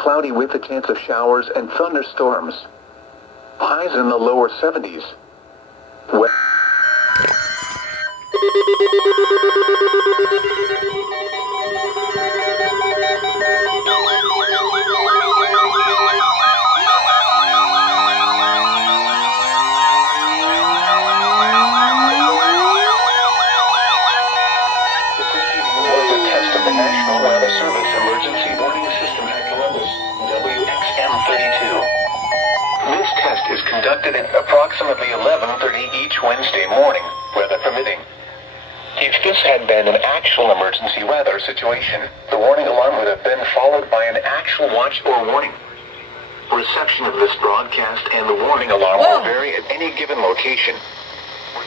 cloudy with a chance of showers and thunderstorms. Highs in the lower 70s. The National Weather Service Emergency Warning System at Columbus, WXM32. This test is conducted at approximately 11:30 each Wednesday morning, weather permitting. If this had been an actual emergency weather situation, the warning alarm would have been followed by an actual watch or warning. Reception of this broadcast and the warning alarm will vary at any given location.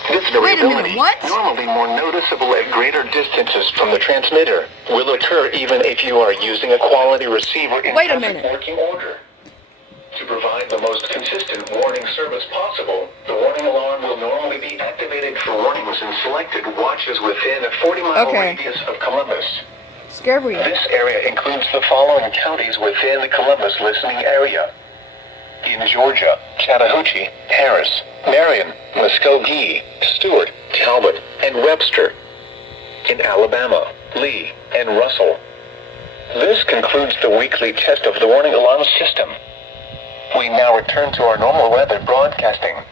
This variability, normally more noticeable at greater distances from the transmitter, will occur even if you are using a quality receiver in perfect working order. To provide the most consistent warning service possible, the warning alarm will normally be activated for warnings in selected watches within a 40-mile radius of Columbus. Scary. This area includes the following counties within the Columbus listening area. In Georgia, Chattahoochee, Harris, Marion, Muskogee, Stewart, Talbot, and Webster. In Alabama, Lee, and Russell. This concludes the weekly test of the warning alarm system. We now return to our normal weather broadcasting.